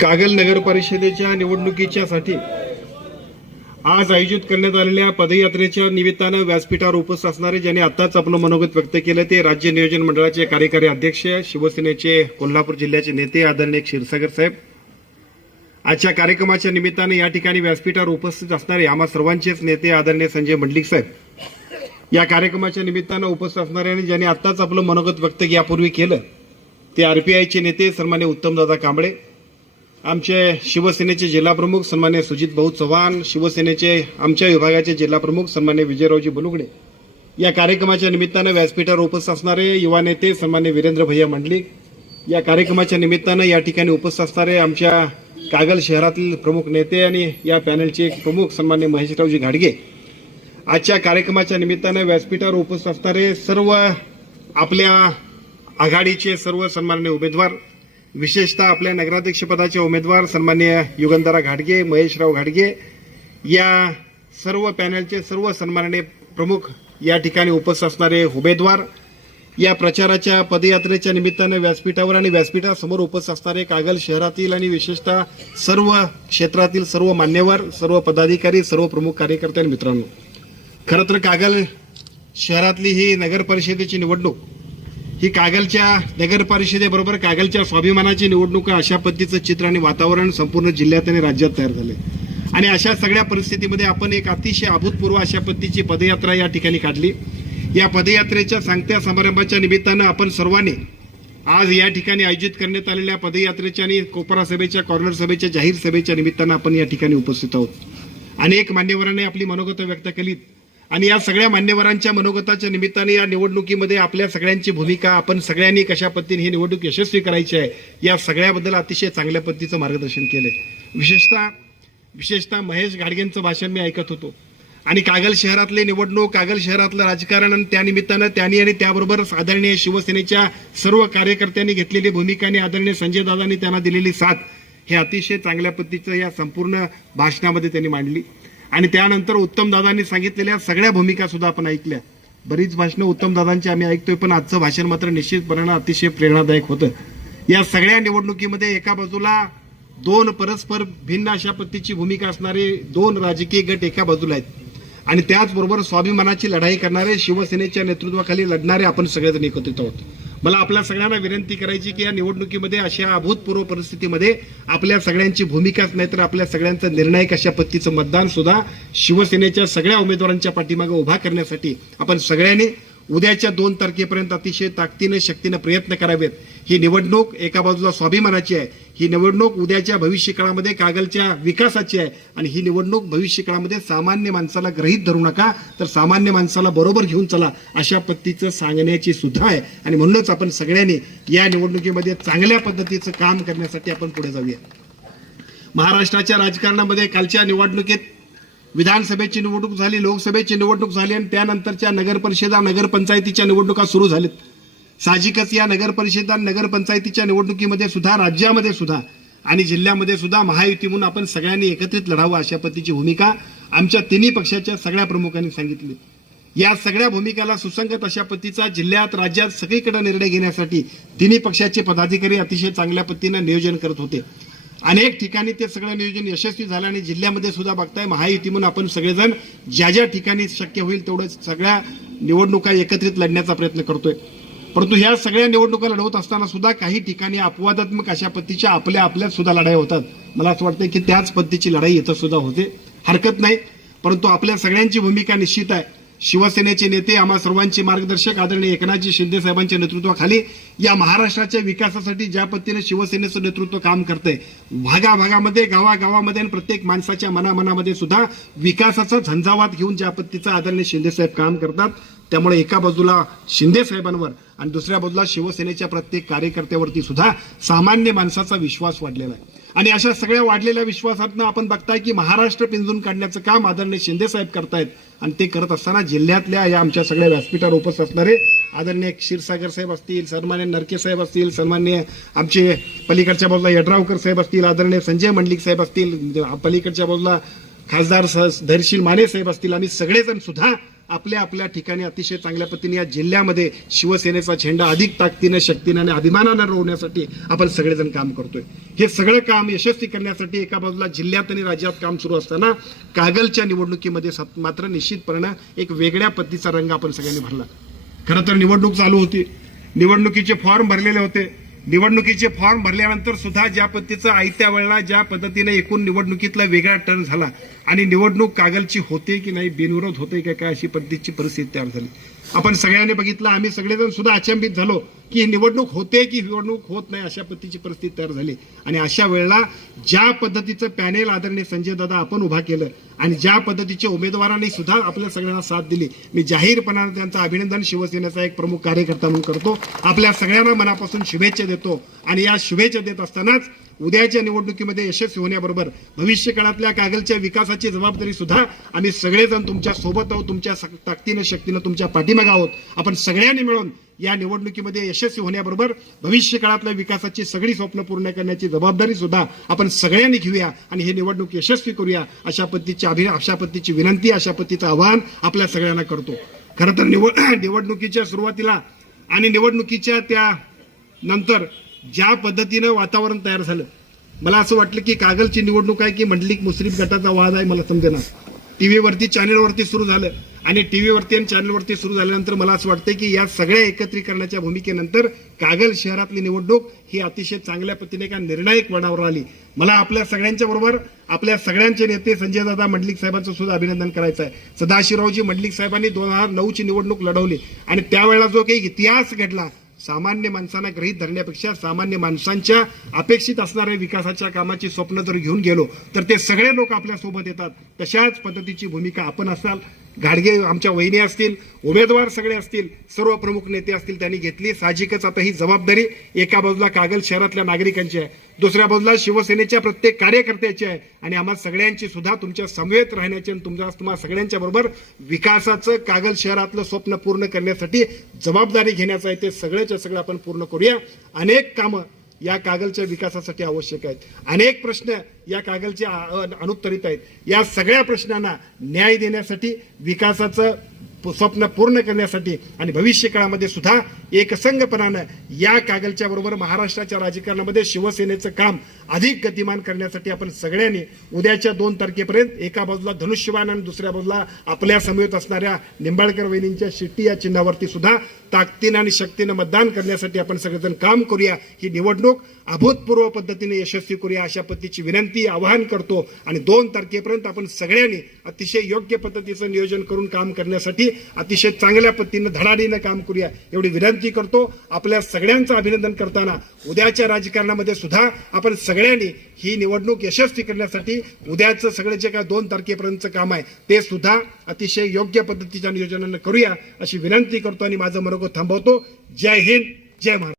कागल नगर परिषदेच्या निवडणुकीच्यासाठी आज आयोजित करण्यात आलेल्या पदयात्रेच्या निमित्तानं व्यासपीठावर उपस्थित असणारे ज्यांनी आताच आपलं मनोगत व्यक्त केलं ते राज्य नियोजन मंडळाचे कार्यकारी अध्यक्ष शिवसेनेचे कोल्हापूर जिल्ह्याचे नेते आदरणीय क्षीरसागर साहेब। आजच्या कार्यक्रमाच्या निमित्तानं या ठिकाणी व्यासपीठावर उपस्थित असणारे आम्हा सर्वांचेच नेते आदरणीय संजय मंडलिक साहेब। या कार्यक्रमाच्या निमित्तानं उपस्थित असणारे आणि ज्यांनी आताच आपलं मनोगत व्यक्त यापूर्वी केलं ते आरपीआयचे नेते सन्मान्य उत्तमदादा कांबळे, आमचे शिवसेनेचे जिल्हा प्रमुख सन्मान्य सुजित भाऊ चव्हाण, शिवसेनेचे आमच्या विभागाचे जिल्हा प्रमुख सन्मान्य विजयरावजी बुलुगडे। या कार्यक्रमाच्या निमित्तानं व्यासपीठावर उपस्थित असणारे युवा नेते सन्मान्य वीरेंद्र भैया मंडलिक, या कार्यक्रमाच्या निमित्तानं या ठिकाणी उपस्थित असणारे आमच्या कागल शहरातील प्रमुख नेते आणि या पॅनलचे प्रमुख सन्मान्य महेशरावजी घाडगे। आजच्या कार्यक्रमाच्या निमित्तानं व्यासपीठावर उपस्थित असणारे सर्व आपल्या आघाडीचे सर्व सन्माननीय उमेदवार, विशेषतः आपल्या नगराध्यक्षपदाचे उमेदवार सन्माननीय युगंधरा घाडगे, महेशराव घाडगे, या सर्व पॅनलचे सर्व सन्माननीय प्रमुख या ठिकाणी उपस्थित असणारे उमेदवार, या प्रचाराच्या पदयात्रेच्या निमित्तानं व्यासपीठावर आणि व्यासपीठासमोर उपस्थित असणारे कागल शहरातील आणि विशेषतः सर्व क्षेत्रातील सर्व मान्यवर, सर्व पदाधिकारी, सर्व प्रमुख कार्यकर्ते आणि मित्रांनो, खरं तर कागल शहरातली ही नगर परिषदेची निवडणूक ही कागलच्या नगर परिषदेबरोबर कागलच्या स्वाभिमानाची निवडणूक अशा पद्धतीचं चित्र आणि वातावरण संपूर्ण जिल्ह्यात आणि राज्यात तयार झाले। आणि अशा सगळ्या परिस्थितीमध्ये आपण एक अतिशय अभूतपूर्व अशा पद्धतीची पदयात्रा या ठिकाणी काढली। या पदयात्रेच्या सांगत्या समारंभाच्या निमित्तानं आपण सर्वांनी आज या ठिकाणी आयोजित करण्यात आलेल्या पदयात्रेच्या आणि कोपरा सभेच्या, कॉर्नर सभेच्या, जाहीर सभेच्या निमित्तानं आपण या ठिकाणी उपस्थित आहोत। अनेक मान्यवरांनी आपली मनोगत व्यक्त केली आणि या सगळ्या मान्यवरांच्या मनोगताच्या निमित्ताने या निवडणुकीमध्ये आपल्या सगळ्यांची भूमिका, आपण सगळ्यांनी कशा पद्धतीने ही निवडणूक यशस्वी करायची आहे या सगळ्याबद्दल अतिशय चांगल्या पद्धतीचं मार्गदर्शन केले। विशेषतः महेश घाडगेंचं भाषण मी ऐकत होतो आणि कागल शहरातली निवडणूक, कागल शहरातलं राजकारण आणि त्या निमित्तानं त्यांनी आणि त्याबरोबर आदरणीय शिवसेनेच्या सर्व कार्यकर्त्यांनी घेतलेली भूमिका आणि आदरणीय संजय दादांनी त्यांना दिलेली साथ हे अतिशय चांगल्या पद्धतीचं या संपूर्ण भाषणामध्ये त्यांनी मांडली। आणि त्यानंतर उत्तमदादांनी सांगितलेल्या सगळ्या भूमिका सुद्धा आपण ऐकल्या। बरीच भाषणं उत्तमदादांची आम्ही ऐकतोय, पण आजचं भाषण मात्र निश्चितपणे अतिशय प्रेरणादायक होतं। या सगळ्या निवडणुकीमध्ये एका बाजूला दोन परस्पर भिन्न अशा पद्धतीची भूमिका असणारे दोन राजकीय गट एका बाजूला आहेत आणि त्याचबरोबर स्वाभिमानाची लढाई करणारे, शिवसेनेच्या नेतृत्वाखाली लढणारे आपण सगळेजण एकत्रित आहोत। मला आपल्या सगळ्यांना विनंती करायची की या निवडणुकीमध्ये अशा अभूतपूर्व परिस्थितीमध्ये आपल्या सगळ्यांची भूमिकाच नाही तर आपल्या सगळ्यांचं निर्णायक अशा पद्धतीचं मतदान सुद्धा शिवसेनेच्या सगळ्या उमेदवारांच्या पाठीमागे उभा करण्यासाठी आपण सगळ्यांनी उद्याच्या 2 तारखेपर्यंत अतिशय ताकदीने शक्तीने प्रयत्न करावेत। ही निवडणूक एका बाजूला स्वाभिमानाची आहे, ही निवडणूक उद्याच्या भविष्य काळामध्ये कागलच्या विकासाची आहे आणि ही निवडणूक भविष्य काळामध्ये सामान्य माणसाला गृहीत धरू नका तर सामान्य माणसाला बरोबर घेऊन चला अशा पद्धतीचं सांगण्याची सुद्धा आहे। आणि म्हणूनच आपण सगळ्यांनी या निवडणुकीमध्ये चांगल्या पद्धतीचं काम करण्यासाठी आपण पुढे जाऊया। महाराष्ट्राच्या राजकारणामध्ये कालच्या निवडणुकीत विधानसभेची निवडणूक झाली, लोकसभेची निवडणूक झाली आणि त्यानंतरच्या नगर परिषदा, नगरपंचायतीच्या निवडणुका सुरू झालीत। साहजिकच या नगर परिषदा, नगरपंचायतीच्या निवडणुकीमध्ये सुद्धा, राज्यामध्ये सुद्धा आणि जिल्ह्यामध्ये सुद्धा महायुती म्हणून आपण सगळ्यांनी एकत्रित लढावं अशा पद्धतीची भूमिका आमच्या तिन्ही पक्षाच्या सगळ्या प्रमुखांनी सांगितली। या सगळ्या भूमिकाला सुसंगत अशा पद्धतीचा जिल्ह्यात, राज्यात सगळीकडे निर्णय घेण्यासाठी तिन्ही पक्षाचे पदाधिकारी अतिशय चांगल्या पद्धतीने नियोजन करत होते। अनेक ठिकाणी ते सगळं नियोजन यशस्वी झालं आणि जिल्ह्यामध्ये सुद्धा बघताय महायुती म्हणून आपण सगळेजण ज्या ज्या ठिकाणी शक्य होईल तेवढं सगळ्या निवडणुका एकत्रित लढण्याचा प्रयत्न करतोय। परंतु ह्या सगळ्या निवडणुका लढवत असताना सुद्धा काही ठिकाणी अपवादात्मक अशा पद्धतीच्या आपल्यात सुद्धा लढाई होतात। मला असं वाटतं की त्याच पद्धतीची लढाई इथं सुद्धा होते, हरकत नाही, परंतु आपल्या सगळ्यांची भूमिका निश्चित आहे। शिवसेनेचे नेते, आम्हा सर्वांचे मार्गदर्शक आदरणीय एकनाथजी शिंदे साहेबांच्या नेतृत्वाखाली या महाराष्ट्राच्या विकासासाठी ज्या पद्धतीने शिवसेनेचं नेतृत्व काम करतंय, भागाभागामध्ये, गावागावामध्ये आणि प्रत्येक माणसाच्या मनामनामध्ये सुद्धा विकासाचा झंझावात घेऊन ज्या पद्धतीचं आदरणीय शिंदे साहेब काम करतात, त्यामुळे एका बाजूला शिंदे साहेबांवर आणि दुसऱ्या बाजूला शिवसेनेच्या प्रत्येक कार्यकर्त्यावरती सुद्धा सामान्य माणसाचा विश्वास वाढलेला आहे। आणि अशा सगळ्या वाढलेल्या विश्वासातनं आपण बघताय की महाराष्ट्र पिंजून काढण्याचं काम आदरणीय शिंदे साहेब करतायत आणि ते करत असताना जिल्ह्यातल्या या आमच्या सगळ्या व्यासपीठावर उपस्थित असणारे आदरणीय क्षीरसागर साहेब असतील, सन्मान्य नरके साहेब असतील, सन्मान्य आमचे पलीकडच्या बाजूला यड्रावकर साहेब असतील, आदरणीय संजय मंडलिक साहेब असतील, पलीकडच्या बाजूला खासदार धैर्यशील माने साहेब असतील, आम्ही सगळेजण सुद्धा आपल्या आपल्या ठिकाणी अतिशय चांगल्या पद्धतीने या जिल्ह्यामध्ये शिवसेनेचा झेंडा अधिक ताकदीनं शक्तीनं आणि अभिमानानं रोवण्यासाठी आपण सगळेजण काम करतोय. हे सगळं काम यशस्वी करण्यासाठी एका बाजूला जिल्ह्यात आणि राज्यात काम सुरू असताना कागलच्या निवडणुकीमध्ये मात्र निश्चितपणे एक वेगळ्या पद्धतीचा रंग आपण सगळ्यांनी भरला. खरं तर निवडणूक चालू होती, निवडणुकीचे फॉर्म भरलेले होते. निवडणुकीचे फॉर्म भरल्यानंतर सुद्धा ज्या पद्धतीचं आयत्या वेळेला ज्या पद्धतीने एकूण निवडणुकीतला वेगळा टर्न झाला आणि निवडणूक कागलची होते की नाही, बिनविरोध होते का काय, अशी पद्धतीची परिस्थिती तयार झाली. आपण सगळ्यांनी बघितलं, आम्ही सगळेजण सुद्धा अचंबित झालो की निवडणूक होते की निवडणूक होत नाही, अशा पद्धतीची परिस्थिती तयार झाली. आणि अशा वेळेला ज्या पद्धतीचं पॅनेल आदरणीय संजय दादा आपण उभा केलं आणि ज्या पद्धतीच्या उमेदवारांनी सुद्धा आपल्या सगळ्यांना साथ दिली, मी जाहीरपणाने त्यांचं अभिनंदन शिवसेनेचा एक प्रमुख कार्यकर्ता म्हणून करतो. आपल्या सगळ्यांना मनापासून शुभेच्छा देतो. आणि या शुभेच्छा देत असतानाच उद्याच्या निवडणुकीमध्ये यशस्वी होण्याबरोबर भविष्य काळातल्या कागलच्या विकासाची जबाबदारी सुद्धा आम्ही सगळेजण तुमच्या सोबत आहोत, तुमच्या ताकदीनं शक्तीनं तुमच्या पाठीमागे आहोत. आपण सगळ्यांनी मिळून या निवडणुकीमध्ये यशस्वी होण्याबरोबर भविष्य काळातल्या विकासाची सगळी स्वप्न पूर्ण करण्याची जबाबदारी सुद्धा आपण सगळ्यांनी घेऊया आणि ही निवडणूक यशस्वी करूया, अशा पद्धतीची विनंती, अशा पद्धतीचं आवाहन आपल्या सगळ्यांना करतो. खरं तर निवडणुकीच्या सुरुवातीला आणि निवडणुकीच्या त्या नंतर ज्या पद्धतीनं वातावरण तयार झालं, मला असं वाटलं की कागलची निवडणूक आहे की मंडलिक मुस्लिम गटाचा वाद आहे, मला समजेना. टीव्हीवरती चॅनेलवरती सुरू झालं आणि टीव्हीवरती आणि चॅनलवरती सुरू झाल्यानंतर मला असं वाटतं की या सगळ्या एकत्रीकरणाच्या भूमिकेनंतर कागल शहरातली निवडणूक ही अतिशय चांगल्या पद्धतीने एका निर्णायक वळणावर आली. मला आपल्या सगळ्यांच्या बरोबर आपल्या सगळ्यांचे नेते संजयदादा मंडलिक साहेबांचं सुद्धा अभिनंदन करायचं आहे. सदाशिवरावजी मंडलिक साहेबांनी 2009ची निवडणूक लढवली आणि त्यावेळेला जो काही इतिहास घडला, सामान्य माणसांना गृहीत धरण्यापेक्षा सामान्य माणसांच्या अपेक्षित असणाऱ्या विकासाच्या कामाची स्वप्न जर घेऊन गेलो तर ते सगळे लोक आपल्या सोबत येतात. तशाच पद्धतीची भूमिका आपण असाल, घाडगे आमच्या वहिनी असतील, उमेदवार सगळे असतील, सर्व प्रमुख नेते असतील, त्यांनी घेतली. साहजिकच आता ही जबाबदारी एका बाजूला कागल शहरातल्या नागरिकांची आहे, दुसऱ्या बाजूला शिवसेनेच्या प्रत्येक कार्यकर्त्याची आहे आणि आम्हा सगळ्यांची सुद्धा तुमच्या समवेत राहण्याची आणि तुम्हा सगळ्यांच्या बरोबर विकासाचं कागल शहरातलं स्वप्न पूर्ण करण्यासाठी जबाबदारी घेण्याचं आहे. ते सगळ्याच्या सगळं आपण पूर्ण करूया. अनेक कामं या कागलच्या विकासासाठी आवश्यक आहेत, अनेक प्रश्न या कागलच्या अनुत्तरित आहेत. या सगळ्या प्रश्नांना न्याय देण्यासाठी, विकासाचं स्वप्न पूर्ण करण्यासाठी आणि भविष्य काळामध्ये सुद्धा एकसंघपणानं या कागलच्या बरोबर महाराष्ट्राच्या राजकारणामध्ये शिवसेनेचं काम अधिक गतिमान करण्यासाठी आपण सगळ्यांनी उद्याच्या 2 तारखेपर्यंत एका बाजूला धनुष्यबाण आणि दुसऱ्या बाजूला आपल्या समवेत असणाऱ्या निंबाळकर वहिनींच्या शिट्टी या चिन्हावरती सुद्धा ताकदीनं आणि शक्तीनं मतदान करण्यासाठी आपण सगळेजण काम करूया. ही निवडणूक अभूतपूर्व पद्धतीने यशस्वी करूया, अशा पद्धतीची विनंती आवाहन करतो. आणि 2 तारखेपर्यंत आपण सगळ्यांनी अतिशय योग्य पद्धतीचं नियोजन करून काम करण्यासाठी अतिशय चांगल्या पद्धतीनं धडाडीनं काम करूया, एवढी विनंती करतो. आपल्या सगळ्यांचं अभिनंदन करताना उद्याच्या राजकारणामध्ये सुद्धा आपण सगळ्यांनी ही निवडणूक यशस्वी करण्यासाठी उद्याचं सगळं जे काय 2 तारखेपर्यंतचं काम आहे ते सुद्धा अतिशय योग्य पद्धतीच्या नियोजनानं करूया, अशी विनंती करतो आणि माझं मनोगत थांबवतो. जय हिंद, जय महाराष्ट्र.